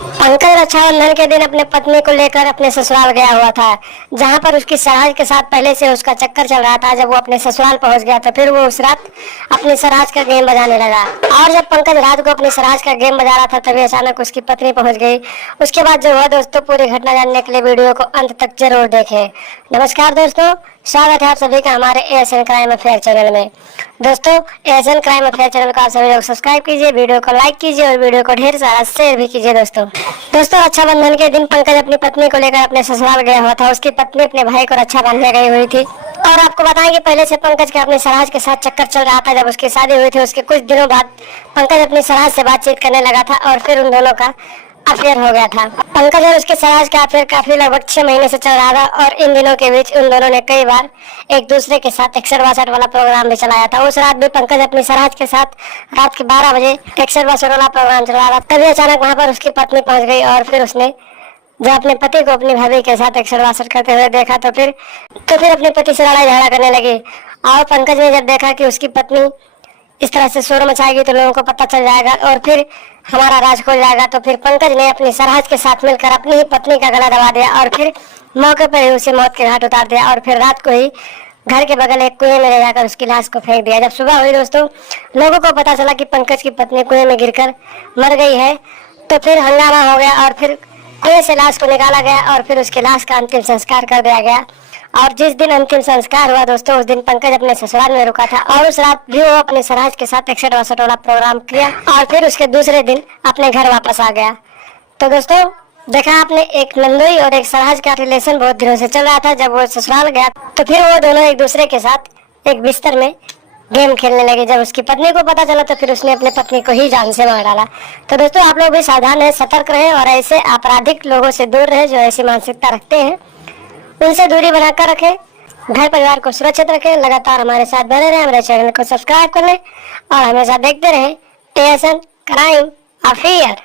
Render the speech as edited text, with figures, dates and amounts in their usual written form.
पंकज रक्षाबंधन के दिन अपने पत्नी को लेकर अपने ससुराल गया हुआ था, जहां पर उसकी सराज के साथ पहले से उसका चक्कर चल रहा था। जब वो अपने ससुराल पहुंच गया तो फिर वो उस रात अपनी सराज का गेम बजाने लगा। और जब पंकज रात को अपनी सराज का गेम बजा रहा था तभी अचानक उसकी पत्नी पहुंच गई। उसके बाद जो हुआ दोस्तों, पूरी घटना जानने के लिए वीडियो को अंत तक जरूर देखें। नमस्कार दोस्तों, स्वागत है आप सभी का हमारे एएसएन क्राइम अफेयर चैनल में। दोस्तों, एएसएन क्राइम अफेयर चैनल को आप सभी लोग सब्सक्राइब कीजिए, वीडियो को लाइक कीजिए और वीडियो को ढेर सारा शेयर भी कीजिए। दोस्तों रक्षाबंधन के दिन पंकज अपनी पत्नी को लेकर अपने ससुराल गया हुआ था। उसकी पत्नी अपने भाई को रक्षा बांधने गई हुई थी। और आपको बताएं कि पहले से पंकज का अपनी सराज के साथ चक्कर चल रहा था। जब उसकी शादी हुई थी उसके कुछ दिनों बाद पंकज अपनी सराज से बातचीत करने लगा था और फिर उन दोनों का अफेयर हो गया था। पंकज और उसके सराज का अफेयर काफी लगभग 6 महीने से चल रहा था और इन दिनों के बीच उन दोनों ने कई बार एक दूसरे के साथ 61-62 वाला प्रोग्राम भी चलाया था। उस रात भी पंकज अपनी सराज के साथ रात के 12 बजे 61-62 वाला प्रोग्राम चला रहा था। तभी अचानक वहां पर उसकी पत्नी पहुंच गई और फिर उसने जब अपने पति को अपनी भाभी के साथ 61-62 करते हुए देखा तो फिर अपने पति से लड़ाई झगड़ा करने लगी। और पंकज ने जब देखा कि उसकी पत्नी इस तरह से शोर मचाएगी तो लोगों को पता चल जाएगा और फिर हमारा राज खोल जाएगा, तो फिर पंकज ने अपनी सराज के साथ मिलकर अपनी ही पत्नी का गला दबा दिया और फिर मौके पर ही उसे मौत के घाट उतार दिया। और फिर रात को ही घर के बगल एक कुएं में ले जाकर उसकी लाश को फेंक दिया। जब सुबह हुई दोस्तों, लोगों को पता चला कि पंकज की पत्नी कुएं में गिरकर मर गई है, तो फिर हंगामा हो गया और फिर कुएं से लाश को निकाला गया और फिर उसकी लाश का अंतिम संस्कार कर दिया गया। और जिस दिन अंतिम संस्कार हुआ दोस्तों, उस दिन पंकज अपने ससुराल में रुका था और उस रात भी वो अपने सराज के साथ 61-62 वाला प्रोग्राम किया और फिर उसके दूसरे दिन अपने घर वापस आ गया। तो दोस्तों देखा आपने, एक नंदोई और एक सराज का रिलेशन बहुत दिनों से चल रहा था। जब वो ससुराल गया तो फिर वो दोनों एक दूसरे के साथ एक बिस्तर में गेम खेलने लगे। जब उसकी पत्नी को पता चला तो फिर उसने अपने पत्नी को ही जान से मार डाला। तो दोस्तों आप लोग भी सावधान रहे, सतर्क रहे और ऐसे आपराधिक लोगों से दूर रहे जो ऐसी मानसिकता रखते हैं, उनसे दूरी बनाकर रखें। घर परिवार को सुरक्षित रखें। लगातार हमारे साथ बने रहें, हमारे चैनल को सब्सक्राइब कर लें और हमेशा देखते रहें एएसएन क्राइम अफेयर।